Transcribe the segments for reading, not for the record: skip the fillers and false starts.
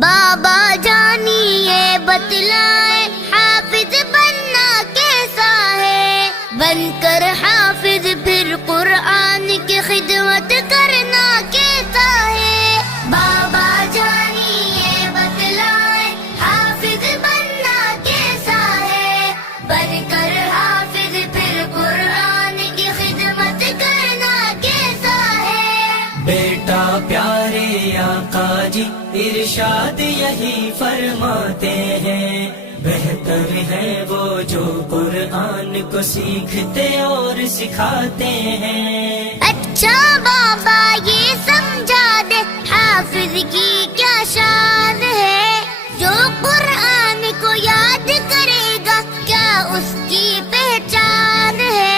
بابا جانی یہ بتلائے حافظ بننا کیسا ہے، بن کر حافظ پھر قرآن کی خدمت کرنا کیسا ہے۔ بابا جانی یہ بتلائے حافظ بننا کیسا ہے، بن کر حافظ پھر قرآن کی خدمت کرنا کیسا ہے۔ بیٹا پیارے آقا جی ارشاد یہی فرماتے ہیں، بہتر ہے وہ جو قرآن کو سیکھتے اور سکھاتے ہیں۔ اچھا بابا یہ سمجھا دے حافظ کی کیا شان ہے، جو قرآن کو یاد کرے گا کیا اس کی پہچان ہے۔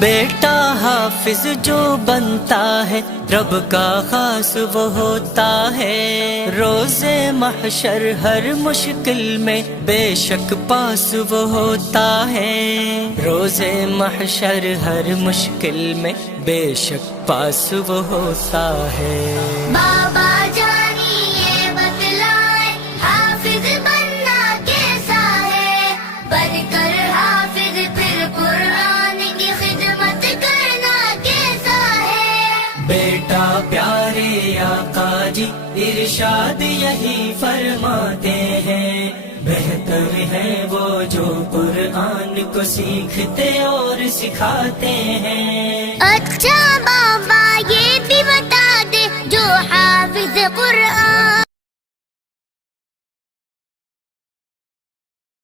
بیٹا حافظ جو بنتا ہے رب کا خاص وہ ہوتا ہے، روز محشر ہر مشکل میں بے شک پاس وہ ہوتا ہے، روز محشر ہر مشکل میں بے شک پاس وہ ہوتا ہے۔ بابا جانی یہ بتلائے حافظ بننا کیسا ہے، بن کر حافظ پھر قرآن کی خدمت کرنا کیسا ہے۔ بیٹا پیارے آقا جی ارشاد یہی فرماتے ہیں، بہتر ہے وہ جو قرآن کو سیکھتے اور سکھاتے ہیں۔ اچھا بابا یہ بھی بتا دے جو حافظ قرآن